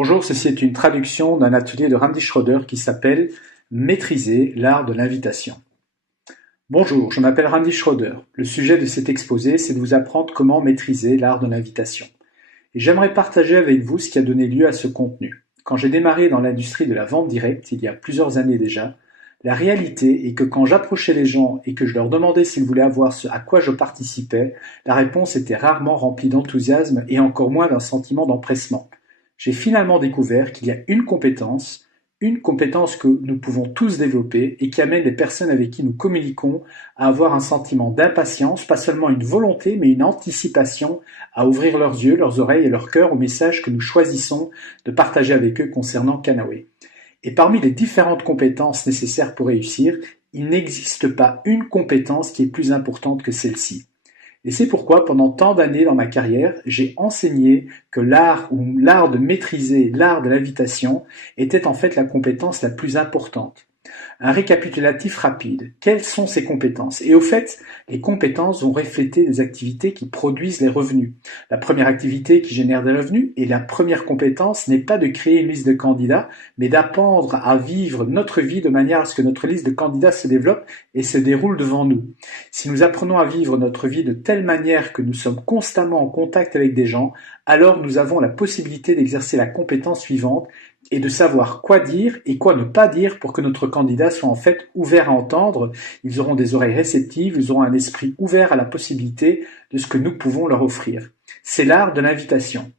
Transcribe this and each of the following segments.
Bonjour, ceci est une traduction d'un atelier de Randy Schroeder qui s'appelle Maîtriser l'art de l'invitation. Bonjour, je m'appelle Randy Schroeder. Le sujet de cet exposé, c'est de vous apprendre comment maîtriser l'art de l'invitation. Et j'aimerais partager avec vous ce qui a donné lieu à ce contenu. Quand j'ai démarré dans l'industrie de la vente directe, il y a plusieurs années déjà, la réalité est que quand j'approchais les gens et que je leur demandais s'ils voulaient avoir ce à quoi je participais, la réponse était rarement remplie d'enthousiasme et encore moins d'un sentiment d'empressement. J'ai finalement découvert qu'il y a une compétence que nous pouvons tous développer et qui amène les personnes avec qui nous communiquons à avoir un sentiment d'impatience, pas seulement une volonté, mais une anticipation à ouvrir leurs yeux, leurs oreilles et leur cœur au message que nous choisissons de partager avec eux concernant Kanawe. Et parmi les différentes compétences nécessaires pour réussir, il n'existe pas une compétence qui est plus importante que celle-ci. Et c'est pourquoi, pendant tant d'années dans ma carrière, j'ai enseigné que l'art de maîtriser l'art de l'invitation était en fait la compétence la plus importante. Un récapitulatif rapide. Quelles sont ces compétences? Et au fait, les compétences vont refléter des activités qui produisent les revenus. La première activité qui génère des revenus et la première compétence n'est pas de créer une liste de candidats, mais d'apprendre à vivre notre vie de manière à ce que notre liste de candidats se développe et se déroule devant nous. Si nous apprenons à vivre notre vie de telle manière que nous sommes constamment en contact avec des gens, alors nous avons la possibilité d'exercer la compétence suivante et de savoir quoi dire et quoi ne pas dire pour que notre candidat soit en fait ouvert à entendre. Ils auront des oreilles réceptives, ils auront un esprit ouvert à la possibilité de ce que nous pouvons leur offrir. C'est l'art de l'invitation.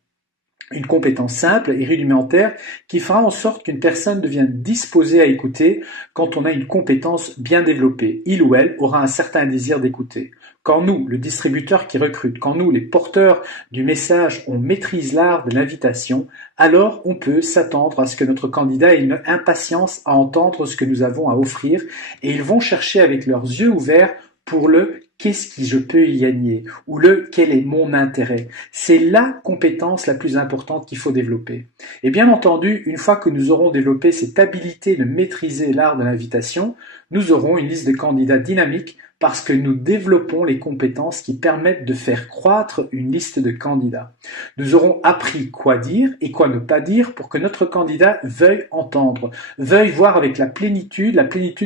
Une compétence simple et rudimentaire qui fera en sorte qu'une personne devienne disposée à écouter quand on a une compétence bien développée. Il ou elle aura un certain désir d'écouter. Quand nous, le distributeur qui recrute, quand nous, les porteurs du message, on maîtrise l'art de l'invitation, alors on peut s'attendre à ce que notre candidat ait une impatience à entendre ce que nous avons à offrir et ils vont chercher avec leurs yeux ouverts pour le « qu'est-ce que je peux y gagner » ou le « quel est mon intérêt ». C'est la compétence la plus importante qu'il faut développer. Et bien entendu, une fois que nous aurons développé cette habilité de maîtriser l'art de l'invitation, nous aurons une liste de candidats dynamique parce que nous développons les compétences qui permettent de faire croître une liste de candidats. Nous aurons appris quoi dire et quoi ne pas dire pour que notre candidat veuille entendre, veuille voir avec la plénitude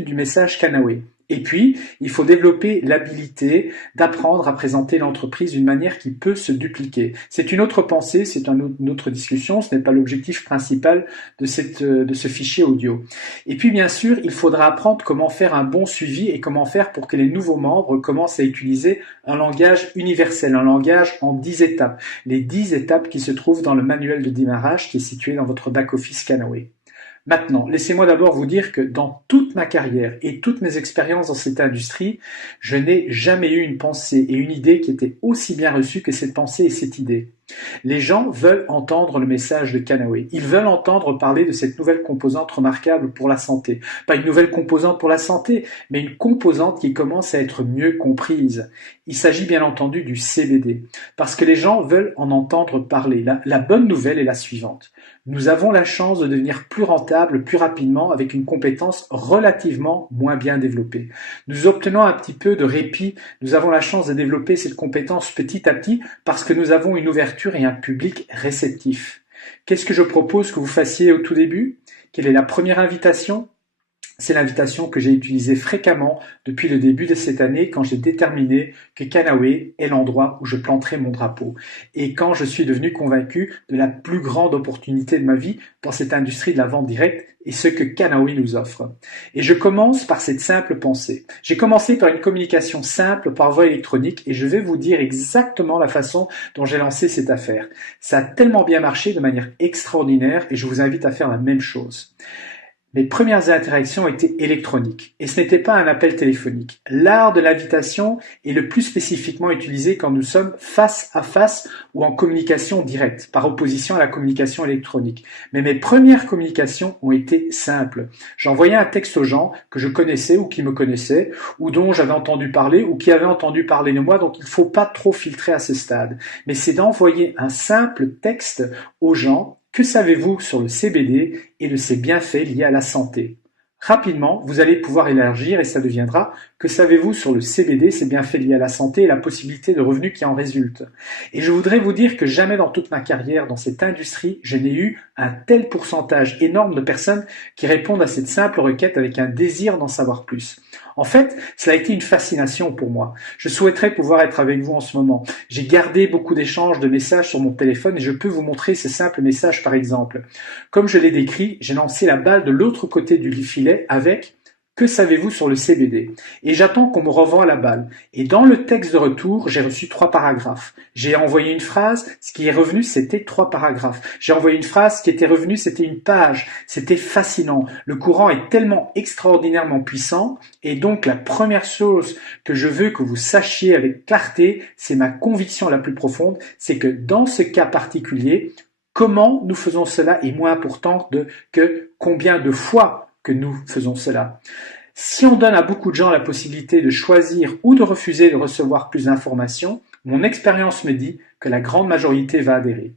du message Kanawe. Et puis, il faut développer l'habilité d'apprendre à présenter l'entreprise d'une manière qui peut se dupliquer. C'est une autre pensée, c'est une autre discussion, ce n'est pas l'objectif principal de ce fichier audio. Et puis, bien sûr, il faudra apprendre comment faire un bon suivi et comment faire pour que les nouveaux membres commencent à utiliser un langage universel, un langage en 10 étapes. Les 10 étapes qui se trouvent dans le manuel de démarrage qui est situé dans votre back-office Kanawe. Maintenant, laissez-moi d'abord vous dire que dans toute ma carrière et toutes mes expériences dans cette industrie, je n'ai jamais eu une pensée et une idée qui étaient aussi bien reçues que cette pensée et cette idée. Les gens veulent entendre le message de Kanawe. Ils veulent entendre parler de cette nouvelle composante remarquable pour la santé. Pas une nouvelle composante pour la santé, mais une composante qui commence à être mieux comprise. Il s'agit bien entendu du CBD, parce que les gens veulent en entendre parler. La bonne nouvelle est la suivante. Nous avons la chance de devenir plus rentable plus rapidement avec une compétence relativement moins bien développée. Nous obtenons un petit peu de répit. Nous avons la chance de développer cette compétence petit à petit parce que nous avons une ouverture et un public réceptif. Qu'est-ce que je propose que vous fassiez au tout début? Quelle est la première invitation? C'est l'invitation que j'ai utilisée fréquemment depuis le début de cette année quand j'ai déterminé que Kanawe est l'endroit où je planterai mon drapeau et quand je suis devenu convaincu de la plus grande opportunité de ma vie dans cette industrie de la vente directe et ce que Kanawe nous offre. Et je commence par cette simple pensée. J'ai commencé par une communication simple par voie électronique et je vais vous dire exactement la façon dont j'ai lancé cette affaire. Ça a tellement bien marché de manière extraordinaire et je vous invite à faire la même chose. Mes premières interactions étaient électroniques et ce n'était pas un appel téléphonique. L'art de l'invitation est le plus spécifiquement utilisé quand nous sommes face à face ou en communication directe, par opposition à la communication électronique. Mais mes premières communications ont été simples. J'envoyais un texte aux gens que je connaissais ou qui me connaissaient ou dont j'avais entendu parler ou qui avaient entendu parler de moi, donc il ne faut pas trop filtrer à ce stade. Mais c'est d'envoyer un simple texte aux gens. Que savez-vous sur le CBD et de ses bienfaits liés à la santé? Rapidement, vous allez pouvoir élargir et ça deviendra Que savez-vous sur le CBD, ces bienfaits liés à la santé et la possibilité de revenus qui en résultent? Et je voudrais vous dire que jamais dans toute ma carrière dans cette industrie, je n'ai eu un tel pourcentage énorme de personnes qui répondent à cette simple requête avec un désir d'en savoir plus. En fait, cela a été une fascination pour moi. Je souhaiterais pouvoir être avec vous en ce moment. J'ai gardé beaucoup d'échanges de messages sur mon téléphone et je peux vous montrer ces simples messages par exemple. Comme je l'ai décrit, j'ai lancé la balle de l'autre côté du filet avec que savez-vous sur le CBD? Et j'attends qu'on me renvoie la balle. Et dans le texte de retour, j'ai reçu 3 paragraphes. J'ai envoyé une phrase, ce qui est revenu, c'était 3 paragraphes. J'ai envoyé une phrase, ce qui était revenu, c'était une page. C'était fascinant. Le courant est tellement extraordinairement puissant. Et donc, la première chose que je veux que vous sachiez avec clarté, c'est ma conviction la plus profonde, c'est que dans ce cas particulier, comment nous faisons cela est moins important que combien de fois que nous faisons cela. Si on donne à beaucoup de gens la possibilité de choisir ou de refuser de recevoir plus d'informations, mon expérience me dit que la grande majorité va adhérer.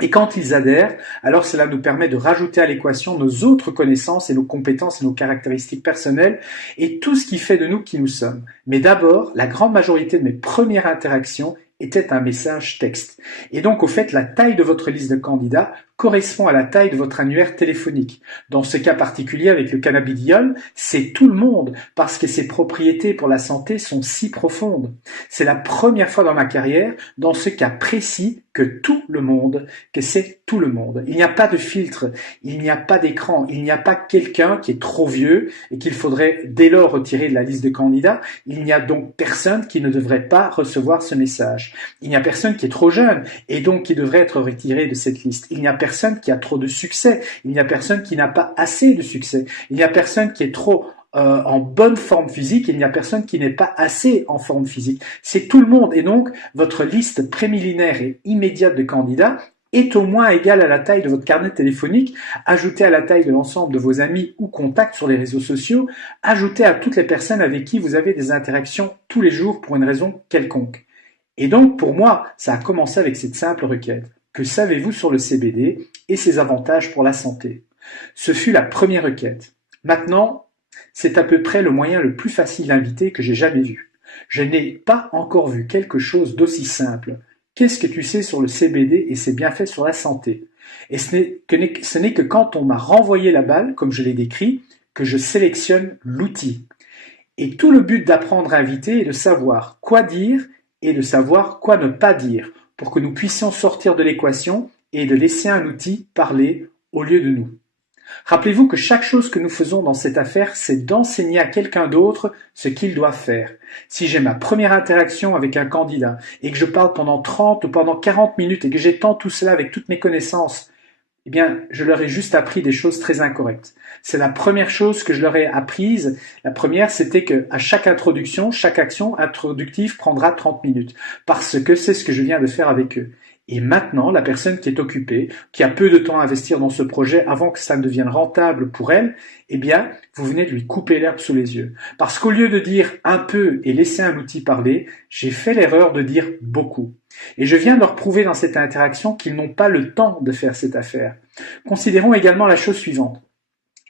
Et quand ils adhèrent, alors cela nous permet de rajouter à l'équation nos autres connaissances et nos compétences et nos caractéristiques personnelles et tout ce qui fait de nous qui nous sommes. Mais d'abord, la grande majorité de mes premières interactions était un message texte. Et donc, au fait, la taille de votre liste de candidats correspond à la taille de votre annuaire téléphonique. Dans ce cas particulier avec le cannabidiol, c'est tout le monde parce que ses propriétés pour la santé sont si profondes. C'est la première fois dans ma carrière, dans ce cas précis, que c'est tout le monde. Il n'y a pas de filtre, il n'y a pas d'écran, il n'y a pas quelqu'un qui est trop vieux et qu'il faudrait dès lors retirer de la liste de candidats. Il n'y a donc personne qui ne devrait pas recevoir ce message. Il n'y a personne qui est trop jeune et donc qui devrait être retiré de cette liste. Il n'y a personne qui a trop de succès. Il n'y a personne qui n'a pas assez de succès. Il n'y a personne qui est trop en bonne forme physique, il n'y a personne qui n'est pas assez en forme physique. C'est tout le monde. Et donc, votre liste préliminaire et immédiate de candidats est au moins égale à la taille de votre carnet téléphonique, ajoutée à la taille de l'ensemble de vos amis ou contacts sur les réseaux sociaux, ajoutée à toutes les personnes avec qui vous avez des interactions tous les jours pour une raison quelconque. Et donc, pour moi, ça a commencé avec cette simple requête. Que savez-vous sur le CBD et ses avantages pour la santé? Ce fut la première requête. Maintenant, c'est à peu près le moyen le plus facile d'inviter que j'ai jamais vu. Je n'ai pas encore vu quelque chose d'aussi simple. Qu'est-ce que tu sais sur le CBD et ses bienfaits sur la santé? Et ce n'est que quand on m'a renvoyé la balle, comme je l'ai décrit, que je sélectionne l'outil. Et tout le but d'apprendre à inviter est de savoir quoi dire et de savoir quoi ne pas dire, pour que nous puissions sortir de l'équation et de laisser un outil parler au lieu de nous. Rappelez-vous que chaque chose que nous faisons dans cette affaire, c'est d'enseigner à quelqu'un d'autre ce qu'il doit faire. Si j'ai ma première interaction avec un candidat et que je parle pendant 30 ou pendant 40 minutes et que j'étends tout cela avec toutes mes connaissances, eh bien, je leur ai juste appris des choses très incorrectes. C'est la première chose que je leur ai apprise. La première, c'était que à chaque introduction, chaque action introductive prendra 30 minutes. Parce que c'est ce que je viens de faire avec eux. Et maintenant, la personne qui est occupée, qui a peu de temps à investir dans ce projet avant que ça ne devienne rentable pour elle, eh bien, vous venez de lui couper l'herbe sous les yeux. Parce qu'au lieu de dire un peu et laisser un outil parler, j'ai fait l'erreur de dire beaucoup. Et je viens de leur prouver dans cette interaction qu'ils n'ont pas le temps de faire cette affaire. Considérons également la chose suivante.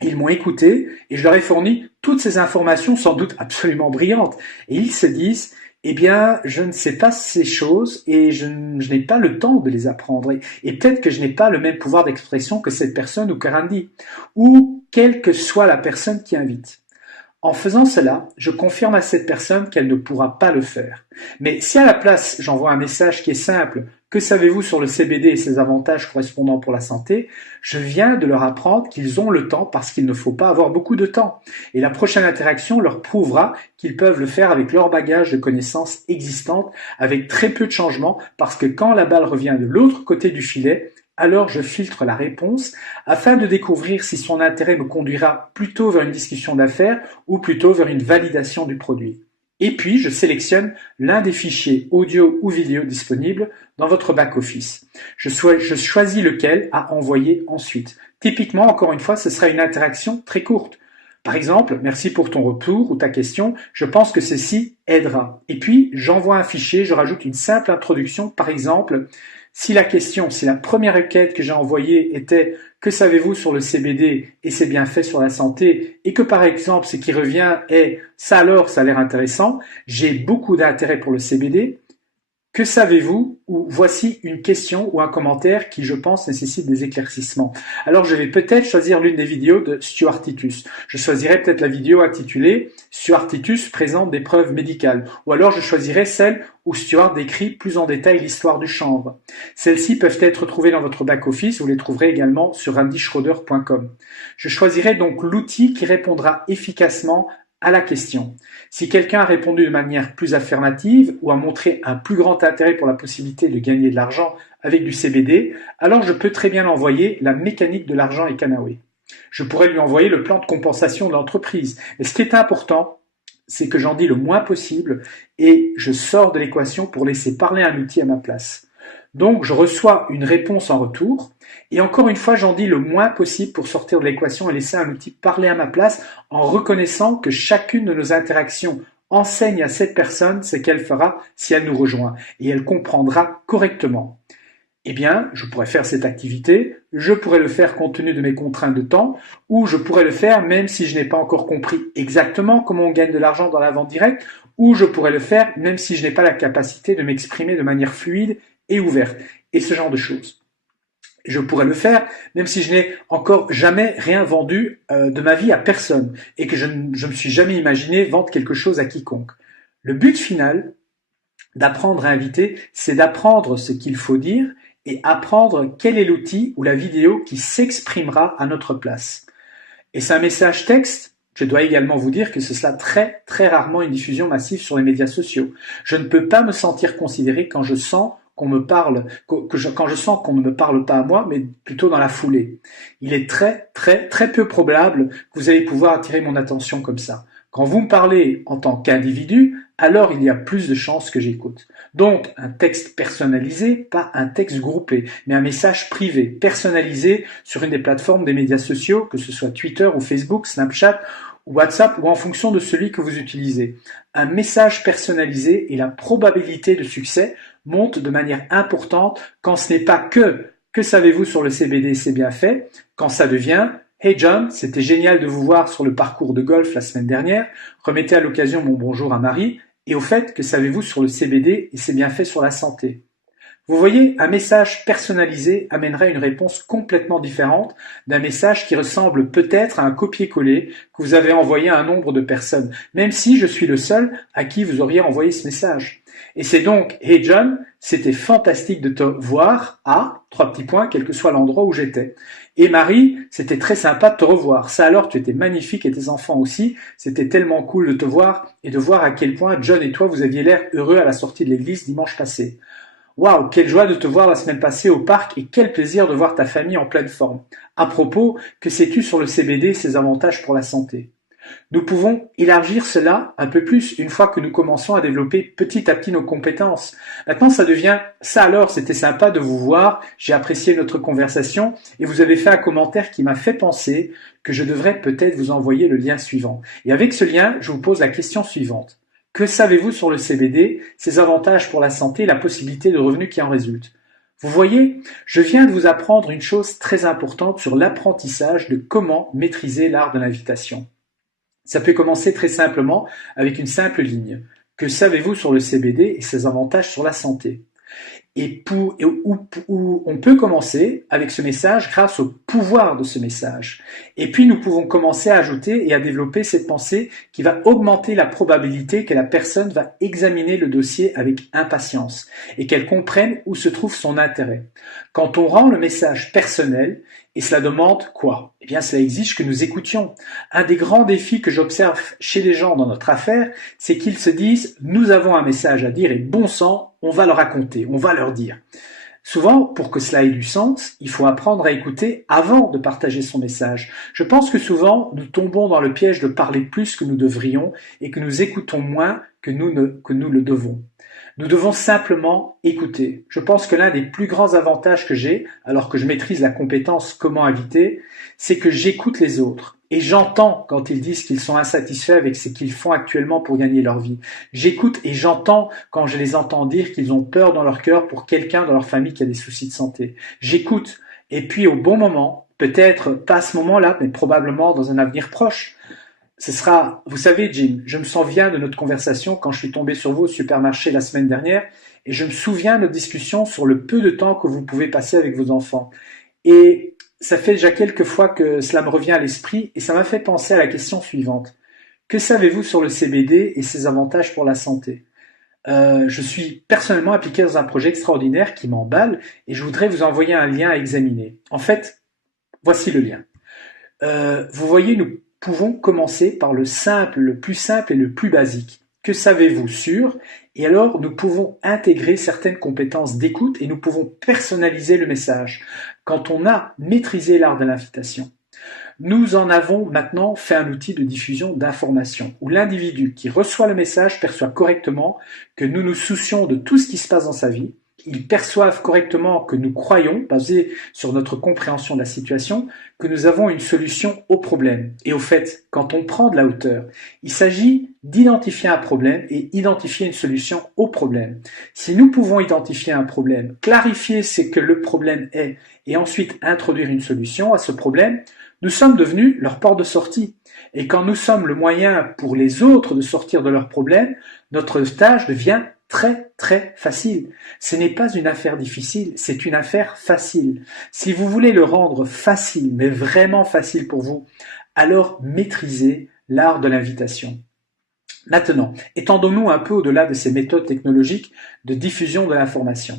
Ils m'ont écouté et je leur ai fourni toutes ces informations sans doute absolument brillantes. Et ils se disent, eh bien, je ne sais pas ces choses et je n'ai pas le temps de les apprendre. Et peut-être que je n'ai pas le même pouvoir d'expression que cette personne ou Karandi, ou quelle que soit la personne qui invite. En faisant cela, je confirme à cette personne qu'elle ne pourra pas le faire. Mais si à la place, j'envoie un message qui est simple, que savez-vous sur le CBD et ses avantages correspondants pour la santé? Je viens de leur apprendre qu'ils ont le temps parce qu'il ne faut pas avoir beaucoup de temps. Et la prochaine interaction leur prouvera qu'ils peuvent le faire avec leur bagage de connaissances existantes, avec très peu de changements, parce que quand la balle revient de l'autre côté du filet, alors je filtre la réponse afin de découvrir si son intérêt me conduira plutôt vers une discussion d'affaires ou plutôt vers une validation du produit. Et puis, je sélectionne l'un des fichiers audio ou vidéo disponibles dans votre back-office. Je choisis lequel à envoyer ensuite. Typiquement, encore une fois, ce sera une interaction très courte. Par exemple, merci pour ton retour ou ta question, je pense que ceci aidera. Et puis, j'envoie un fichier, je rajoute une simple introduction, par exemple, Si la première requête que j'ai envoyée était « Que savez-vous sur le CBD et ses bienfaits sur la santé ?» et que par exemple ce qui revient est « Ça alors, ça a l'air intéressant, j'ai beaucoup d'intérêt pour le CBD », que savez-vous? Ou voici une question ou un commentaire qui, je pense, nécessite des éclaircissements. Alors, je vais peut-être choisir l'une des vidéos de Stuart Titus. Je choisirai peut-être la vidéo intitulée Stuart Titus présente des preuves médicales. Ou alors, je choisirai celle où Stuart décrit plus en détail l'histoire du chanvre. Celles-ci peuvent être trouvées dans votre back-office. Vous les trouverez également sur randyschroeder.com. Je choisirai donc l'outil qui répondra efficacement à la question. Si quelqu'un a répondu de manière plus affirmative ou a montré un plus grand intérêt pour la possibilité de gagner de l'argent avec du CBD, alors je peux très bien envoyer la mécanique de l'argent et Kanaway. Je pourrais lui envoyer le plan de compensation de l'entreprise. Mais ce qui est important, c'est que j'en dis le moins possible et je sors de l'équation pour laisser parler un outil à ma place. Donc, je reçois une réponse en retour et encore une fois, j'en dis le moins possible pour sortir de l'équation et laisser un outil parler à ma place en reconnaissant que chacune de nos interactions enseigne à cette personne ce qu'elle fera si elle nous rejoint et elle comprendra correctement. Eh bien, je pourrais faire cette activité, je pourrais le faire compte tenu de mes contraintes de temps, ou je pourrais le faire même si je n'ai pas encore compris exactement comment on gagne de l'argent dans la vente directe, ou je pourrais le faire même si je n'ai pas la capacité de m'exprimer de manière fluide et ouverte, et ce genre de choses. Je pourrais le faire même si je n'ai encore jamais rien vendu de ma vie à personne, et que je ne me suis jamais imaginé vendre quelque chose à quiconque. Le but final d'apprendre à inviter, c'est d'apprendre ce qu'il faut dire, et apprendre quel est l'outil ou la vidéo qui s'exprimera à notre place. Et c'est un message texte. Je dois également vous dire que ce sera très très rarement une diffusion massive sur les médias sociaux. Je ne peux pas me sentir considéré quand je sens qu'on me parle, quand je sens qu'on ne me parle pas à moi, mais plutôt dans la foulée. Il est très très très peu probable que vous allez pouvoir attirer mon attention comme ça. Quand vous me parlez en tant qu'individu, alors il y a plus de chances que j'écoute. Donc, un texte personnalisé, pas un texte groupé, mais un message privé, personnalisé sur une des plateformes des médias sociaux, que ce soit Twitter ou Facebook, Snapchat ou WhatsApp, ou en fonction de celui que vous utilisez. Un message personnalisé et la probabilité de succès montent de manière importante quand ce n'est pas que savez-vous sur le CBD et ses bienfaits, quand ça devient Hey John, c'était génial de vous voir sur le parcours de golf la semaine dernière. Remettez à l'occasion mon bonjour à Marie. Et au fait, que savez-vous sur le CBD et ses bienfaits sur la santé? Vous voyez, un message personnalisé amènerait une réponse complètement différente d'un message qui ressemble peut-être à un copier-coller que vous avez envoyé à un nombre de personnes, même si je suis le seul à qui vous auriez envoyé ce message. Et c'est donc, Hey John, c'était fantastique de te voir à, 3 petits points, quel que soit l'endroit où j'étais. Et Marie, c'était très sympa de te revoir. Ça alors, tu étais magnifique et tes enfants aussi. C'était tellement cool de te voir et de voir à quel point John et toi, vous aviez l'air heureux à la sortie de l'église dimanche passé. Waouh, quelle joie de te voir la semaine passée au parc et quel plaisir de voir ta famille en pleine forme. À propos, que sais-tu sur le CBD et ses avantages pour la santé? Nous pouvons élargir cela un peu plus une fois que nous commençons à développer petit à petit nos compétences. Maintenant, ça devient « ça alors, c'était sympa de vous voir, j'ai apprécié notre conversation et vous avez fait un commentaire qui m'a fait penser que je devrais peut-être vous envoyer le lien suivant. » Et avec ce lien, je vous pose la question suivante. Que savez-vous sur le CBD, ses avantages pour la santé et la possibilité de revenus qui en résultent? Vous voyez, je viens de vous apprendre une chose très importante sur l'apprentissage de comment maîtriser l'art de l'invitation. Ça peut commencer très simplement avec une simple ligne. Que savez-vous sur le CBD et ses avantages sur la santé? Où on peut commencer avec ce message grâce au pouvoir de ce message. Et puis nous pouvons commencer à ajouter et à développer cette pensée qui va augmenter la probabilité que la personne va examiner le dossier avec impatience et qu'elle comprenne où se trouve son intérêt. Quand on rend le message personnel, et cela demande quoi? Eh bien, cela exige que nous écoutions. Un des grands défis que j'observe chez les gens dans notre affaire, c'est qu'ils se disent « nous avons un message à dire et bon sang, on va le raconter, on va leur dire ». Souvent, pour que cela ait du sens, il faut apprendre à écouter avant de partager son message. Je pense que souvent, nous tombons dans le piège de parler plus que nous devrions et que nous écoutons moins que nous le devons. Nous devons simplement écouter. Je pense que l'un des plus grands avantages que j'ai, alors que je maîtrise la compétence comment inviter, c'est que j'écoute les autres. et j'entends quand ils disent qu'ils sont insatisfaits avec ce qu'ils font actuellement pour gagner leur vie. J'écoute et j'entends quand je les entends dire qu'ils ont peur dans leur cœur pour quelqu'un dans leur famille qui a des soucis de santé. J'écoute et puis au bon moment, peut-être pas à ce moment-là, mais probablement dans un avenir proche, ce sera, vous savez Jim, je me souviens de notre conversation quand je suis tombé sur vous au supermarché la semaine dernière et je me souviens de notre discussion sur le peu de temps que vous pouvez passer avec vos enfants. Et ça fait déjà quelques fois que cela me revient à l'esprit et ça m'a fait penser à la question suivante. Que savez-vous sur le CBD et ses avantages pour la santé? Je suis personnellement impliqué dans un projet extraordinaire qui m'emballe et je voudrais vous envoyer un lien à examiner. En fait, voici le lien. Vous voyez, nous pouvons commencer par le simple, le plus simple et le plus basique. Que savez-vous sur? Et alors, nous pouvons intégrer certaines compétences d'écoute et nous pouvons personnaliser le message. Quand on a maîtrisé l'art de l'invitation, nous en avons maintenant fait un outil de diffusion d'informations où l'individu qui reçoit le message perçoit correctement que nous nous soucions de tout ce qui se passe dans sa vie. Ils perçoivent correctement que nous croyons, basé sur notre compréhension de la situation, que nous avons une solution au problème. Et au fait, quand on prend de la hauteur, il s'agit d'identifier un problème et identifier une solution au problème. Si nous pouvons identifier un problème, clarifier ce que le problème est et ensuite introduire une solution à ce problème, nous sommes devenus leur porte de sortie. Et quand nous sommes le moyen pour les autres de sortir de leurs problèmes, notre tâche devient très très facile. Ce n'est pas une affaire difficile, c'est une affaire facile. Si vous voulez le rendre facile, mais vraiment facile pour vous, alors maîtrisez l'art de l'invitation. Maintenant, étendons-nous un peu au-delà de ces méthodes technologiques de diffusion de l'information.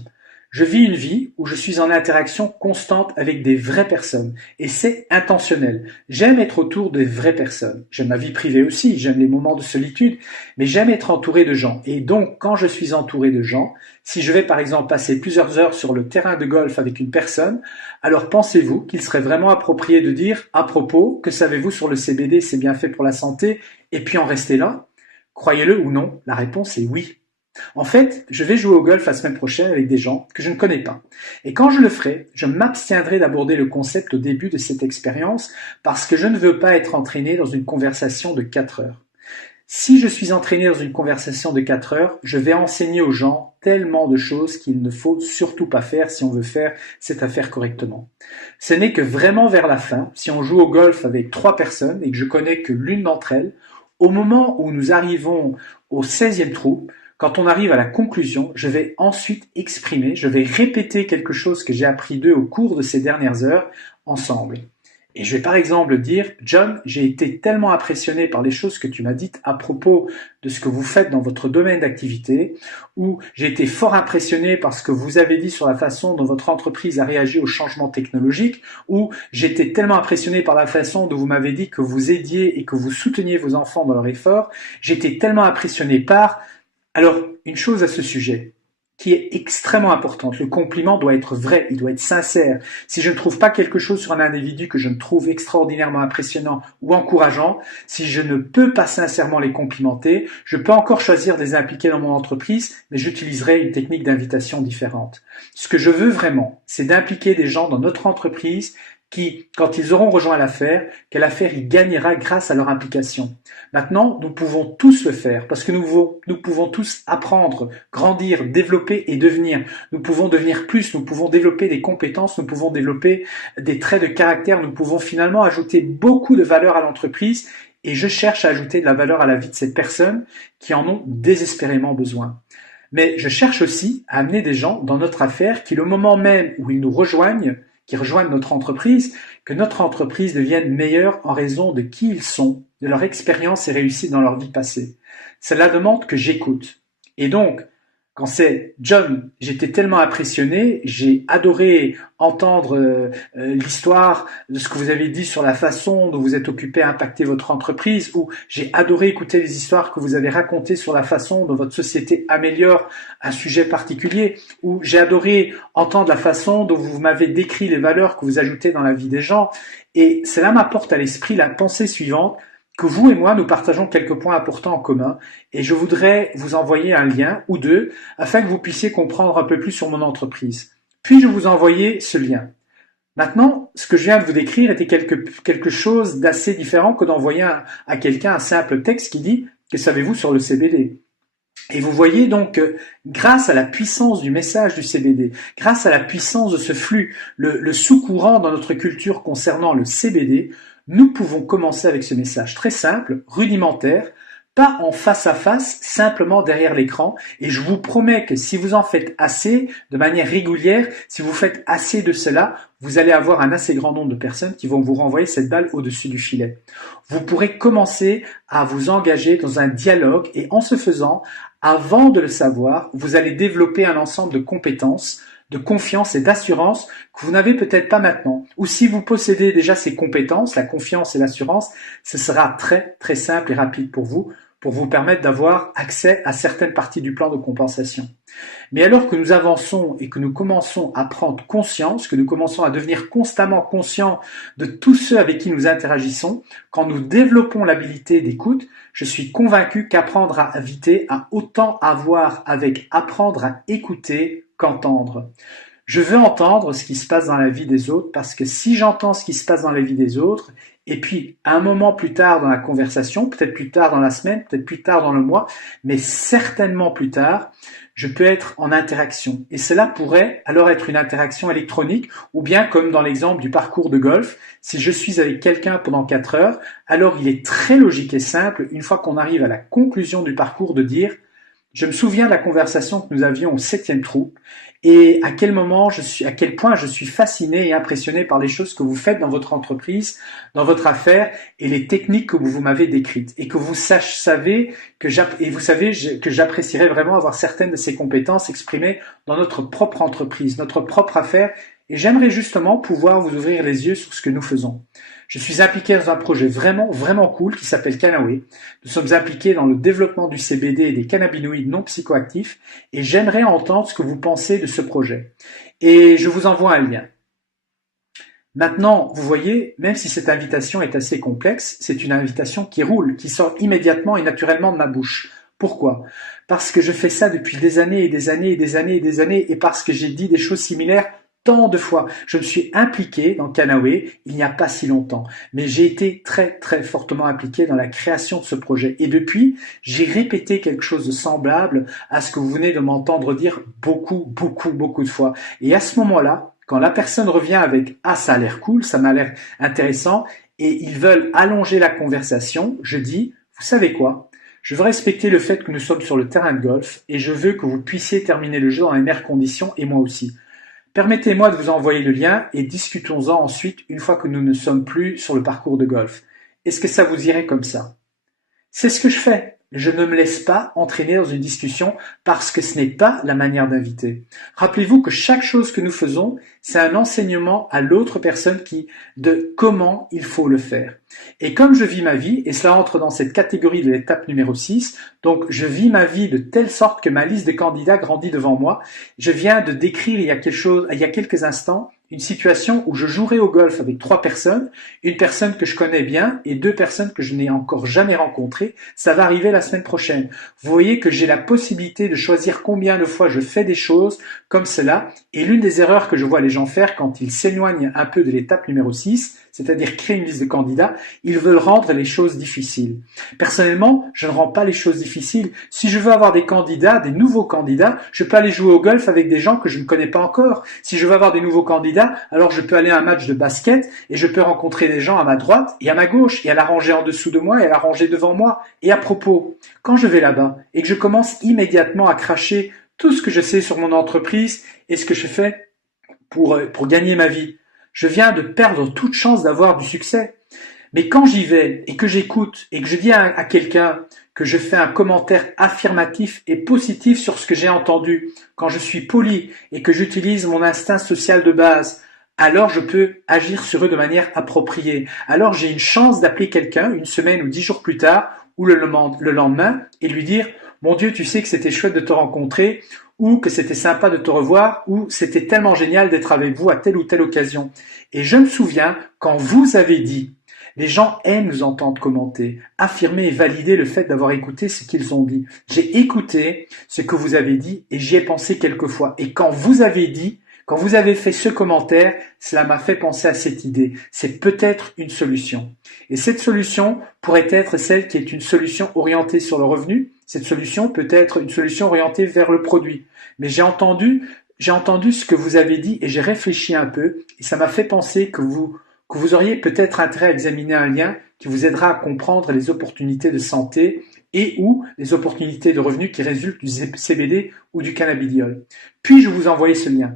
Je vis une vie où je suis en interaction constante avec des vraies personnes et c'est intentionnel. J'aime être autour de vraies personnes. J'aime ma vie privée aussi, j'aime les moments de solitude, mais j'aime être entouré de gens. Et donc, quand je suis entouré de gens, si je vais par exemple passer plusieurs heures sur le terrain de golf avec une personne, alors pensez-vous qu'il serait vraiment approprié de dire à propos, que savez-vous sur le CBD, c'est bien fait pour la santé, et puis en rester là? Croyez-le ou non, la réponse est oui. En fait, je vais jouer au golf la semaine prochaine avec des gens que je ne connais pas. Et quand je le ferai, je m'abstiendrai d'aborder le concept au début de cette expérience parce que je ne veux pas être entraîné dans une conversation de 4 heures. Si je suis entraîné dans une conversation de 4 heures, je vais enseigner aux gens tellement de choses qu'il ne faut surtout pas faire si on veut faire cette affaire correctement. Ce n'est que vraiment vers la fin, si on joue au golf avec 3 personnes et que je connais que l'une d'entre elles, au moment où nous arrivons au 16e trou, quand on arrive à la conclusion, je vais ensuite exprimer, je vais répéter quelque chose que j'ai appris d'eux au cours de ces dernières heures ensemble. Et je vais par exemple dire, John, j'ai été tellement impressionné par les choses que tu m'as dites à propos de ce que vous faites dans votre domaine d'activité, ou j'ai été fort impressionné par ce que vous avez dit sur la façon dont votre entreprise a réagi aux changements technologiques, ou j'ai été tellement impressionné par la façon dont vous m'avez dit que vous aidiez et que vous souteniez vos enfants dans leur effort, j'ai été tellement impressionné par... Alors, une chose à ce sujet, qui est extrêmement importante, le compliment doit être vrai, il doit être sincère. Si je ne trouve pas quelque chose sur un individu que je ne trouve extraordinairement impressionnant ou encourageant, si je ne peux pas sincèrement les complimenter, je peux encore choisir de les impliquer dans mon entreprise, mais j'utiliserai une technique d'invitation différente. Ce que je veux vraiment, c'est d'impliquer des gens dans notre entreprise qui, quand ils auront rejoint l'affaire, que l'affaire y gagnera grâce à leur implication. Maintenant, nous pouvons tous le faire parce que nous pouvons tous apprendre, grandir, développer et devenir. Nous pouvons devenir plus, nous pouvons développer des compétences, nous pouvons développer des traits de caractère, nous pouvons finalement ajouter beaucoup de valeur à l'entreprise et je cherche à ajouter de la valeur à la vie de ces personnes qui en ont désespérément besoin. Mais je cherche aussi à amener des gens dans notre affaire qui, le moment même où ils nous rejoignent, qui rejoignent notre entreprise, que notre entreprise devienne meilleure en raison de qui ils sont, de leur expérience et réussite dans leur vie passée. Cela demande que j'écoute. Et donc, quand c'est John, j'étais tellement impressionné, j'ai adoré entendre l'histoire de ce que vous avez dit sur la façon dont vous êtes occupé à impacter votre entreprise, ou j'ai adoré écouter les histoires que vous avez racontées sur la façon dont votre société améliore un sujet particulier, ou j'ai adoré entendre la façon dont vous m'avez décrit les valeurs que vous ajoutez dans la vie des gens. Et cela m'apporte à l'esprit la pensée suivante, que vous et moi, nous partageons quelques points importants en commun et je voudrais vous envoyer un lien ou deux afin que vous puissiez comprendre un peu plus sur mon entreprise. Puis-je vous envoyer ce lien? Maintenant, ce que je viens de vous décrire était quelque chose d'assez différent que d'envoyer à quelqu'un un simple texte qui dit « Que savez-vous sur le CBD ?» Et vous voyez donc, grâce à la puissance du message du CBD, grâce à la puissance de ce flux, le sous-courant dans notre culture concernant le CBD, nous pouvons commencer avec ce message très simple, rudimentaire, pas en face à face, simplement derrière l'écran. Et je vous promets que si vous en faites assez, de manière régulière, si vous faites assez de cela, vous allez avoir un assez grand nombre de personnes qui vont vous renvoyer cette balle au-dessus du filet. Vous pourrez commencer à vous engager dans un dialogue et en ce faisant, avant de le savoir, vous allez développer un ensemble de compétences, de confiance et d'assurance que vous n'avez peut-être pas maintenant. Ou si vous possédez déjà ces compétences, la confiance et l'assurance, ce sera très très simple et rapide pour vous permettre d'avoir accès à certaines parties du plan de compensation. Mais alors que nous avançons et que nous commençons à prendre conscience, que nous commençons à devenir constamment conscients de tous ceux avec qui nous interagissons, quand nous développons l'habilité d'écoute, je suis convaincu qu'apprendre à éviter a autant à voir avec apprendre à écouter qu'entendre. Je veux entendre ce qui se passe dans la vie des autres parce que si j'entends ce qui se passe dans la vie des autres, et puis un moment plus tard dans la conversation, peut-être plus tard dans la semaine, peut-être plus tard dans le mois, mais certainement plus tard, je peux être en interaction. Et cela pourrait alors être une interaction électronique ou bien comme dans l'exemple du parcours de golf, si je suis avec quelqu'un pendant 4 heures, alors il est très logique et simple, une fois qu'on arrive à la conclusion du parcours, de dire « Je me souviens de la conversation que nous avions au 7e trou et à quel point je suis fasciné et impressionné par les choses que vous faites dans votre entreprise, dans votre affaire et les techniques que vous m'avez décrites et que vous savez que j'apprécierais vraiment avoir certaines de ces compétences exprimées dans notre propre entreprise, notre propre affaire et j'aimerais justement pouvoir vous ouvrir les yeux sur ce que nous faisons. Je suis impliqué dans un projet vraiment, vraiment cool qui s'appelle Cannaway. Nous sommes impliqués dans le développement du CBD et des cannabinoïdes non psychoactifs et j'aimerais entendre ce que vous pensez de ce projet. Et je vous envoie un lien. Maintenant, vous voyez, même si cette invitation est assez complexe, c'est une invitation qui roule, qui sort immédiatement et naturellement de ma bouche. Pourquoi ? Parce que je fais ça depuis des années et des années et des années et des années et parce que j'ai dit des choses similaires tant de fois. Je me suis impliqué dans Cannaway il n'y a pas si longtemps, mais j'ai été très très fortement impliqué dans la création de ce projet. Et depuis, j'ai répété quelque chose de semblable à ce que vous venez de m'entendre dire beaucoup de fois. Et à ce moment-là, quand la personne revient avec « Ah, ça a l'air cool, ça m'a l'air intéressant » et ils veulent allonger la conversation, je dis « Vous savez quoi ? Je veux respecter le fait que nous sommes sur le terrain de golf et je veux que vous puissiez terminer le jeu dans les meilleures conditions et moi aussi. » Permettez-moi de vous envoyer le lien et discutons-en ensuite une fois que nous ne sommes plus sur le parcours de golf. Est-ce que ça vous irait comme ça ? C'est ce que je fais. Je ne me laisse pas entraîner dans une discussion parce que ce n'est pas la manière d'inviter. Rappelez-vous que chaque chose que nous faisons, c'est un enseignement à l'autre personne de comment il faut le faire. Et comme je vis ma vie, et cela entre dans cette catégorie de l'étape numéro 6, donc je vis ma vie de telle sorte que ma liste de candidats grandit devant moi. Je viens de décrire il y a quelques instants une situation où je jouerai au golf avec 3 personnes, une personne que je connais bien et 2 personnes que je n'ai encore jamais rencontrées. Ça va arriver la semaine prochaine. Vous voyez que j'ai la possibilité de choisir combien de fois je fais des choses comme cela. Et l'une des erreurs que je vois les gens faire quand ils s'éloignent un peu de l'étape numéro 6, c'est-à-dire créer une liste de candidats, ils veulent rendre les choses difficiles. Personnellement, je ne rends pas les choses difficiles. Si je veux avoir des candidats, des nouveaux candidats, je peux aller jouer au golf avec des gens que je ne connais pas encore. Si je veux avoir des nouveaux candidats, alors je peux aller à un match de basket et je peux rencontrer des gens à ma droite et à ma gauche et à la rangée en dessous de moi et à la rangée devant moi. Et à propos, quand je vais là-bas et que je commence immédiatement à cracher tout ce que je sais sur mon entreprise et ce que je fais pour gagner ma vie, je viens de perdre toute chance d'avoir du succès. Mais quand j'y vais et que j'écoute et que je dis à quelqu'un que je fais un commentaire affirmatif et positif sur ce que j'ai entendu, quand je suis poli et que j'utilise mon instinct social de base, alors je peux agir sur eux de manière appropriée. Alors j'ai une chance d'appeler quelqu'un 1 semaine ou 10 jours plus tard ou le lendemain et lui dire « Mon Dieu, tu sais que c'était chouette de te rencontrer » ou que c'était sympa de te revoir, ou c'était tellement génial d'être avec vous à telle ou telle occasion. Et je me souviens, quand vous avez dit, les gens aiment nous entendre commenter, affirmer et valider le fait d'avoir écouté ce qu'ils ont dit. J'ai écouté ce que vous avez dit et j'y ai pensé quelques fois. Et quand vous avez dit Quand vous avez fait ce commentaire, cela m'a fait penser à cette idée. C'est peut-être une solution. Et cette solution pourrait être celle qui est une solution orientée sur le revenu. Cette solution peut être une solution orientée vers le produit. Mais j'ai entendu ce que vous avez dit et j'ai réfléchi un peu et ça m'a fait penser que vous auriez peut-être intérêt à examiner un lien qui vous aidera à comprendre les opportunités de santé et ou les opportunités de revenus qui résultent du CBD ou du cannabidiol. Puis-je vous envoyer ce lien?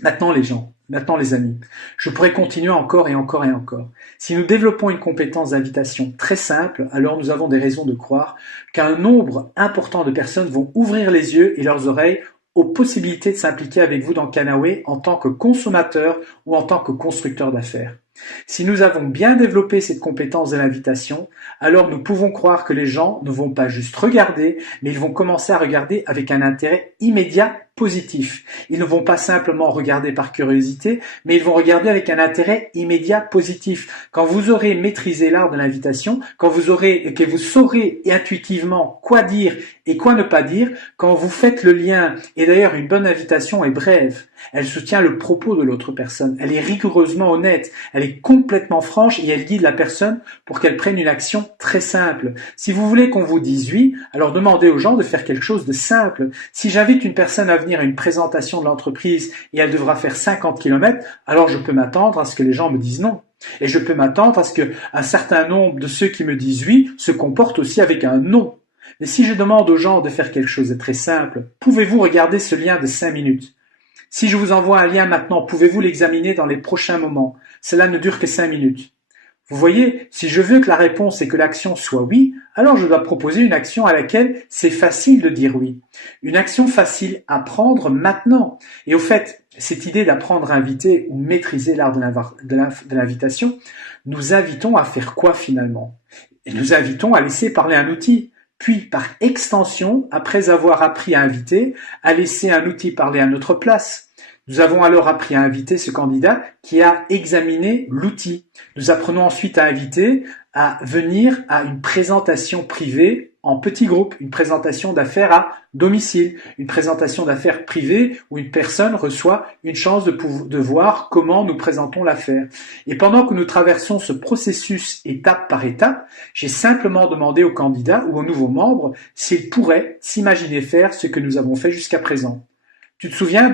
Maintenant les amis, je pourrais continuer encore et encore et encore. Si nous développons une compétence d'invitation très simple, alors nous avons des raisons de croire qu'un nombre important de personnes vont ouvrir les yeux et leurs oreilles aux possibilités de s'impliquer avec vous dans Canaway en tant que consommateur ou en tant que constructeur d'affaires. Si nous avons bien développé cette compétence de l'invitation, alors nous pouvons croire que les gens ne vont pas juste regarder, mais ils vont commencer à regarder avec un intérêt immédiat positif. Ils ne vont pas simplement regarder par curiosité, mais ils vont regarder avec un intérêt immédiat positif. Quand vous aurez maîtrisé l'art de l'invitation, que vous saurez intuitivement quoi dire et quoi ne pas dire, quand vous faites le lien, et d'ailleurs une bonne invitation est brève, elle soutient le propos de l'autre personne, elle est rigoureusement honnête, elle est complètement franche et elle guide la personne pour qu'elle prenne une action très simple. Si vous voulez qu'on vous dise oui, alors demandez aux gens de faire quelque chose de simple. Si j'invite une personne à venir à une présentation de l'entreprise et elle devra faire 50 km, alors je peux m'attendre à ce que les gens me disent non. Et je peux m'attendre à ce qu'un certain nombre de ceux qui me disent oui se comportent aussi avec un non. Mais si je demande aux gens de faire quelque chose de très simple, pouvez-vous regarder ce lien de 5 minutes? Si je vous envoie un lien maintenant, pouvez-vous l'examiner dans les prochains moments? Cela ne dure que 5 minutes. Vous voyez, si je veux que la réponse et que l'action soit oui, alors je dois proposer une action à laquelle c'est facile de dire oui. Une action facile à prendre maintenant. Et au fait, cette idée d'apprendre à inviter ou maîtriser l'art de l'invitation, nous invitons à faire quoi finalement? Et nous invitons à laisser parler un outil. Puis, par extension, après avoir appris à inviter, à laisser un outil parler à notre place. Nous avons alors appris à inviter ce candidat qui a examiné l'outil. Nous apprenons ensuite à inviter à venir à une présentation privée en petit groupe, une présentation d'affaires à domicile, une présentation d'affaires privée où une personne reçoit une chance de voir comment nous présentons l'affaire. Et pendant que nous traversons ce processus étape par étape, j'ai simplement demandé au candidat ou au nouveau membre s'il pourrait s'imaginer faire ce que nous avons fait jusqu'à présent. Tu te souviens,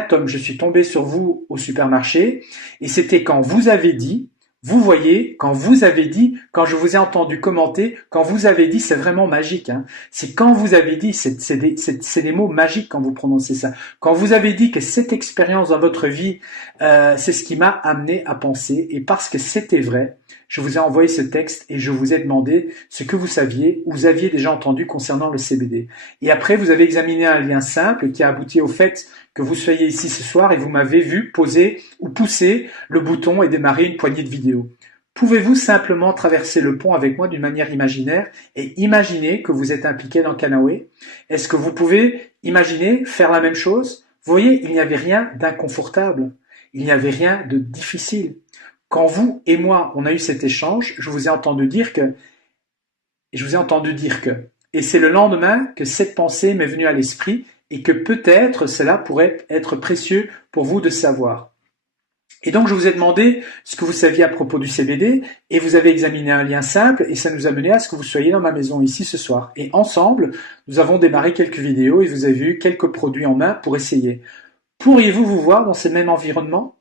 Tom, je suis tombé sur vous au supermarché et c'était quand vous avez dit, vous voyez, quand je vous ai entendu commenter, quand vous avez dit, c'est vraiment magique, hein. C'est quand vous avez dit, c'est des mots magiques quand vous prononcez ça. Quand vous avez dit que cette expérience dans votre vie, c'est ce qui m'a amené à penser et parce que c'était vrai, je vous ai envoyé ce texte et je vous ai demandé ce que vous saviez ou vous aviez déjà entendu concernant le CBD. Et après, vous avez examiné un lien simple qui a abouti au fait que vous soyez ici ce soir et vous m'avez vu poser ou pousser le bouton et démarrer une poignée de vidéos. Pouvez-vous simplement traverser le pont avec moi d'une manière imaginaire et imaginer que vous êtes impliqué dans Canaway? Est-ce que vous pouvez imaginer faire la même chose? Vous voyez, il n'y avait rien d'inconfortable. Il n'y avait rien de difficile. Quand vous et moi, on a eu cet échange, je vous ai entendu dire que, et c'est le lendemain que cette pensée m'est venue à l'esprit et que peut-être cela pourrait être précieux pour vous de savoir. Et donc je vous ai demandé ce que vous saviez à propos du CBD et vous avez examiné un lien simple et ça nous a mené à ce que vous soyez dans ma maison ici ce soir. Et ensemble, nous avons démarré quelques vidéos et vous avez eu quelques produits en main pour essayer. Pourriez-vous vous voir dans ce même environnement?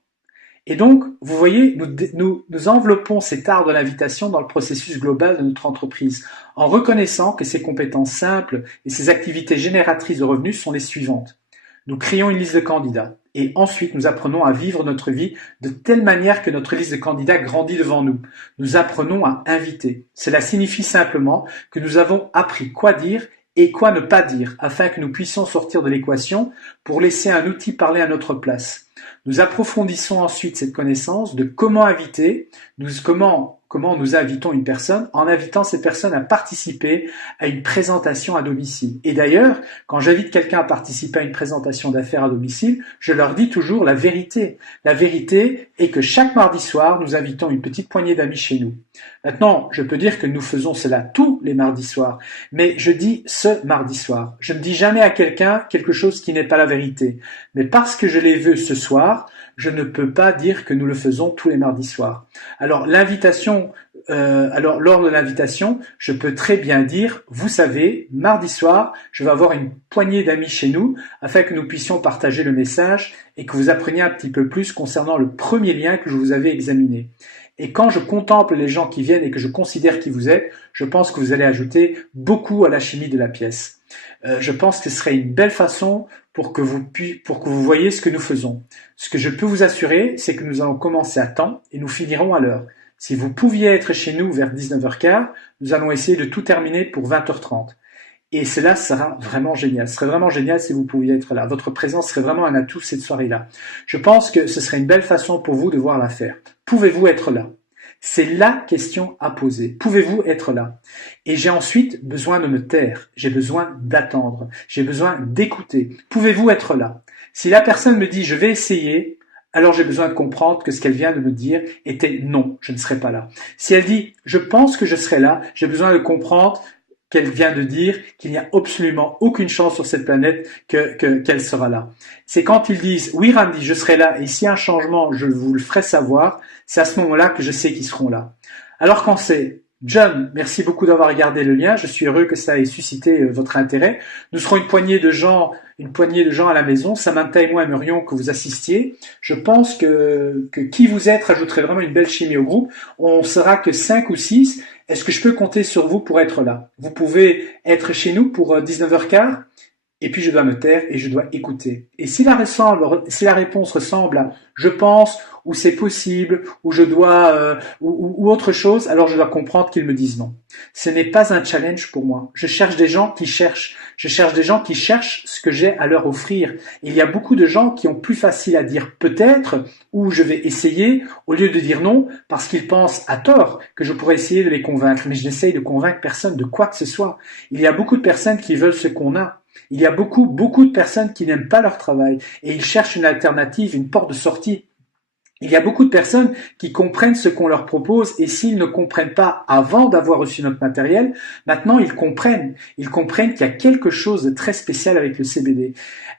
Et donc, vous voyez, nous enveloppons cet art de l'invitation dans le processus global de notre entreprise, en reconnaissant que ces compétences simples et ces activités génératrices de revenus sont les suivantes. Nous créons une liste de candidats, et ensuite nous apprenons à vivre notre vie de telle manière que notre liste de candidats grandit devant nous. Nous apprenons à inviter. Cela signifie simplement que nous avons appris quoi dire et quoi ne pas dire, afin que nous puissions sortir de l'équation pour laisser un outil parler à notre place. Nous approfondissons ensuite cette connaissance de comment inviter, comment nous invitons une personne en invitant cette personne à participer à une présentation à domicile. Et d'ailleurs, quand j'invite quelqu'un à participer à une présentation d'affaires à domicile, je leur dis toujours la vérité. La vérité est que chaque mardi soir, nous invitons une petite poignée d'amis chez nous. Maintenant, je peux dire que nous faisons cela tous les mardis soirs, mais je dis ce mardi soir. Je ne dis jamais à quelqu'un quelque chose qui n'est pas la vérité. Mais parce que je les veux ce soir, je ne peux pas dire que nous le faisons tous les mardis soirs. Alors lors de l'invitation, je peux très bien dire, vous savez, mardi soir, je vais avoir une poignée d'amis chez nous afin que nous puissions partager le message et que vous appreniez un petit peu plus concernant le premier lien que je vous avais examiné. Et quand je contemple les gens qui viennent et que je considère qui vous êtes, je pense que vous allez ajouter beaucoup à la chimie de la pièce. Je pense que ce serait une belle façon pour que vous voyez ce que nous faisons. Ce que je peux vous assurer, c'est que nous allons commencer à temps et nous finirons à l'heure. Si vous pouviez être chez nous vers 19h15, nous allons essayer de tout terminer pour 20h30. Et cela sera vraiment génial. Ce serait vraiment génial si vous pouviez être là. Votre présence serait vraiment un atout cette soirée-là. Je pense que ce serait une belle façon pour vous de voir l'affaire. Pouvez-vous être là? C'est la question à poser. Pouvez-vous être là? Et j'ai ensuite besoin de me taire. J'ai besoin d'attendre. J'ai besoin d'écouter. Pouvez-vous être là? Si la personne me dit « je vais essayer », alors j'ai besoin de comprendre que ce qu'elle vient de me dire était « non, je ne serai pas là ». Si elle dit « je pense que je serai là », j'ai besoin de comprendre qu'elle vient de dire qu'il n'y a absolument aucune chance sur cette planète qu'elle sera là. C'est quand ils disent « oui Randy, je serai là et s'il y a un changement, je vous le ferai savoir », c'est à ce moment-là que je sais qu'ils seront là. Alors quand c'est « John, merci beaucoup d'avoir regardé le lien, je suis heureux que ça ait suscité votre intérêt. Nous serons une poignée de gens à la maison. Samantha et moi aimerions que vous assistiez. Je pense que qui vous êtes rajouterait vraiment une belle chimie au groupe. On sera que 5 ou 6. Est-ce que je peux compter sur vous pour être là? Vous pouvez être chez nous pour 19h15 et puis je dois me taire et je dois écouter. Et si la réponse ressemble à « je pense » ou « c'est possible » ou « je dois » ou autre chose, alors je dois comprendre qu'ils me disent non. Ce n'est pas un challenge pour moi. Je cherche des gens qui cherchent. Je cherche des gens qui cherchent ce que j'ai à leur offrir. Et il y a beaucoup de gens qui ont plus facile à dire peut-être ou je vais essayer au lieu de dire non parce qu'ils pensent à tort que je pourrais essayer de les convaincre. Mais je n'essaye de convaincre personne de quoi que ce soit. Il y a beaucoup de personnes qui veulent ce qu'on a. Il y a beaucoup de personnes qui n'aiment pas leur travail et ils cherchent une alternative, une porte de sortie. Il y a beaucoup de personnes qui comprennent ce qu'on leur propose et s'ils ne comprennent pas avant d'avoir reçu notre matériel, maintenant ils comprennent. Ils comprennent qu'il y a quelque chose de très spécial avec le CBD.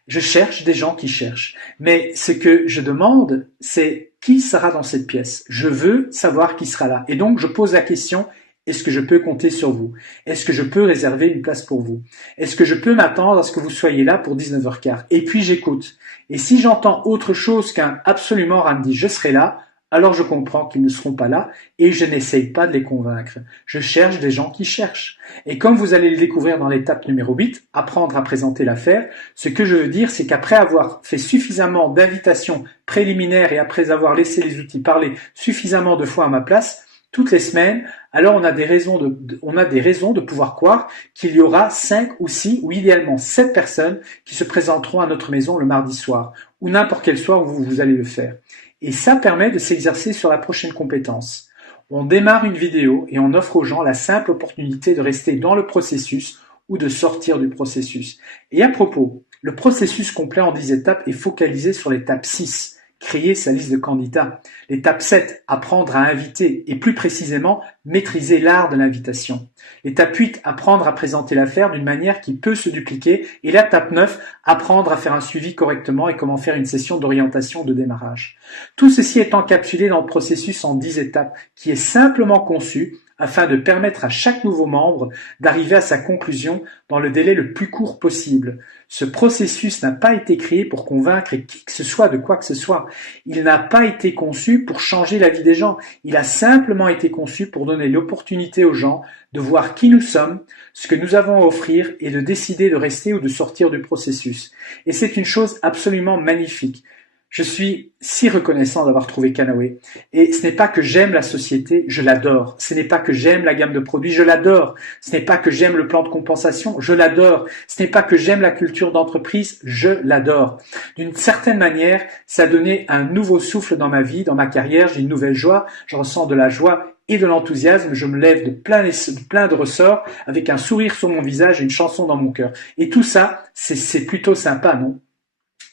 Je cherche des gens qui cherchent. Mais ce que je demande, c'est qui sera dans cette pièce. Je veux savoir qui sera là. Et donc je pose la question, est-ce que je peux compter sur vous? Est-ce que je peux réserver une place pour vous? Est-ce que je peux m'attendre à ce que vous soyez là pour 19h15? Et puis j'écoute. Et si j'entends autre chose qu'un absolument Randy, je serai là, alors je comprends qu'ils ne seront pas là et je n'essaye pas de les convaincre. Je cherche des gens qui cherchent. Et comme vous allez le découvrir dans l'étape numéro 8, apprendre à présenter l'affaire, ce que je veux dire, c'est qu'après avoir fait suffisamment d'invitations préliminaires et après avoir laissé les outils parler suffisamment de fois à ma place, toutes les semaines, alors on a des raisons de pouvoir croire qu'il y aura 5 ou 6 ou idéalement 7 personnes qui se présenteront à notre maison le mardi soir ou n'importe quel soir où vous allez le faire. Et ça permet de s'exercer sur la prochaine compétence. On démarre une vidéo et on offre aux gens la simple opportunité de rester dans le processus ou de sortir du processus. Et à propos, le processus complet en 10 étapes est focalisé sur l'étape 6. Créer sa liste de candidats. L'étape 7, apprendre à inviter et plus précisément, maîtriser l'art de l'invitation. L'étape 8, apprendre à présenter l'affaire d'une manière qui peut se dupliquer. Et l'étape 9, apprendre à faire un suivi correctement et comment faire une session d'orientation de démarrage. Tout ceci est encapsulé dans le processus en 10 étapes qui est simplement conçu afin de permettre à chaque nouveau membre d'arriver à sa conclusion dans le délai le plus court possible. Ce processus n'a pas été créé pour convaincre qui que ce soit de quoi que ce soit. Il n'a pas été conçu pour changer la vie des gens. Il a simplement été conçu pour donner l'opportunité aux gens de voir qui nous sommes, ce que nous avons à offrir et de décider de rester ou de sortir du processus. Et c'est une chose absolument magnifique. Je suis si reconnaissant d'avoir trouvé Canoë. Et ce n'est pas que j'aime la société, je l'adore. Ce n'est pas que j'aime la gamme de produits, je l'adore. Ce n'est pas que j'aime le plan de compensation, je l'adore. Ce n'est pas que j'aime la culture d'entreprise, je l'adore. D'une certaine manière, ça a donné un nouveau souffle dans ma vie, dans ma carrière. J'ai une nouvelle joie, je ressens de la joie et de l'enthousiasme. Je me lève de plein de ressorts avec un sourire sur mon visage et une chanson dans mon cœur. Et tout ça, c'est plutôt sympa, non ?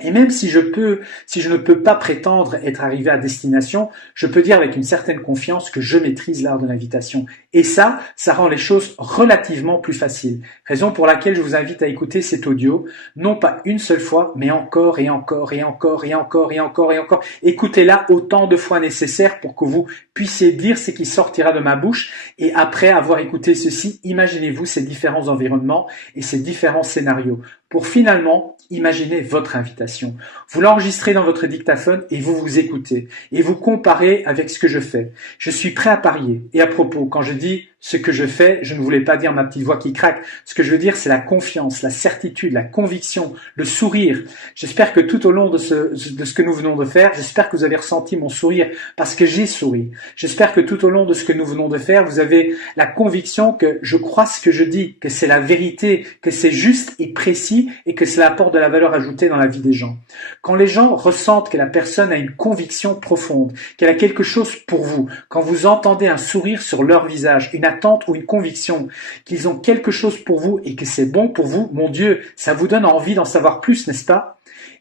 Et même si je ne peux pas prétendre être arrivé à destination, je peux dire avec une certaine confiance que je maîtrise l'art de l'invitation. Et ça rend les choses relativement plus faciles. Raison pour laquelle je vous invite à écouter cet audio, non pas une seule fois, mais encore et encore et encore et encore et encore et encore. Écoutez-la autant de fois nécessaire pour que vous puissiez dire ce qui sortira de ma bouche. Et après avoir écouté ceci, imaginez-vous ces différents environnements et ces différents scénarios pour finalement imaginer votre invitation. Vous l'enregistrez dans votre dictaphone et vous vous écoutez et vous comparez avec ce que je fais. Je suis prêt à parier. Et à propos, quand je dis ce que je fais, je ne voulais pas dire ma petite voix qui craque. Ce que je veux dire, c'est la confiance, la certitude, la conviction, le sourire. J'espère que tout au long de ce que nous venons de faire, j'espère que vous avez ressenti mon sourire parce que j'ai souri. J'espère que tout au long de ce que nous venons de faire, vous avez la conviction que je crois ce que je dis, que c'est la vérité, que c'est juste et précis et que cela apporte de la valeur ajoutée dans la vie des gens. Quand les gens ressentent que la personne a une conviction profonde, qu'elle a quelque chose pour vous, quand vous entendez un sourire sur leur visage, une attente ou une conviction, qu'ils ont quelque chose pour vous et que c'est bon pour vous, mon Dieu, ça vous donne envie d'en savoir plus, n'est-ce pas?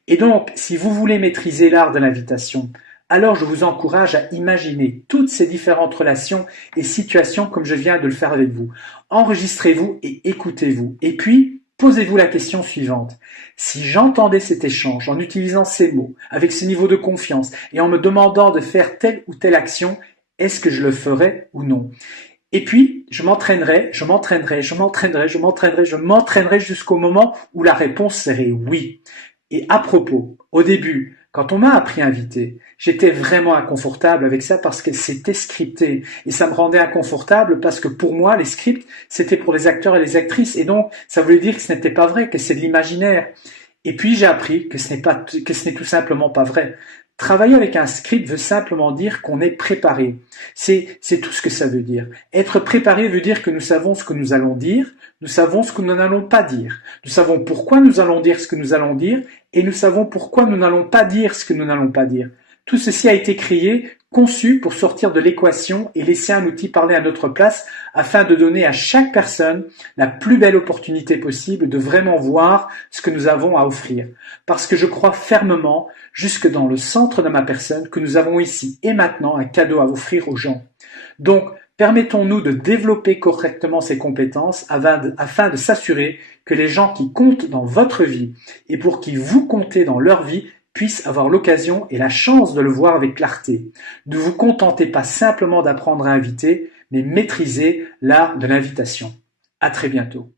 Et donc, si vous voulez maîtriser l'art de l'invitation, alors je vous encourage à imaginer toutes ces différentes relations et situations comme je viens de le faire avec vous. Enregistrez-vous et écoutez-vous. Et puis, posez-vous la question suivante. Si j'entendais cet échange en utilisant ces mots, avec ce niveau de confiance et en me demandant de faire telle ou telle action, est-ce que je le ferais ou non? Et puis, je m'entraînerai jusqu'au moment où la réponse serait oui. Et à propos, au début, quand on m'a appris à inviter, j'étais vraiment inconfortable avec ça parce que c'était scripté. Et ça me rendait inconfortable parce que pour moi, les scripts, c'était pour les acteurs et les actrices. Et donc, ça voulait dire que ce n'était pas vrai, que c'est de l'imaginaire. Et puis, j'ai appris que ce n'est tout simplement pas vrai. Travailler avec un script veut simplement dire qu'on est préparé. C'est tout ce que ça veut dire. Être préparé veut dire que nous savons ce que nous allons dire, nous savons ce que nous n'allons pas dire, nous savons pourquoi nous allons dire ce que nous allons dire, et nous savons pourquoi nous n'allons pas dire ce que nous n'allons pas dire. Tout ceci a été créé, conçu pour sortir de l'équation et laisser un outil parler à notre place afin de donner à chaque personne la plus belle opportunité possible de vraiment voir ce que nous avons à offrir. Parce que je crois fermement, jusque dans le centre de ma personne, que nous avons ici et maintenant un cadeau à offrir aux gens. Donc, permettons-nous de développer correctement ces compétences afin de s'assurer que les gens qui comptent dans votre vie et pour qui vous comptez dans leur vie puissent avoir l'occasion et la chance de le voir avec clarté. Ne vous contentez pas simplement d'apprendre à inviter, mais maîtrisez l'art de l'invitation. À très bientôt.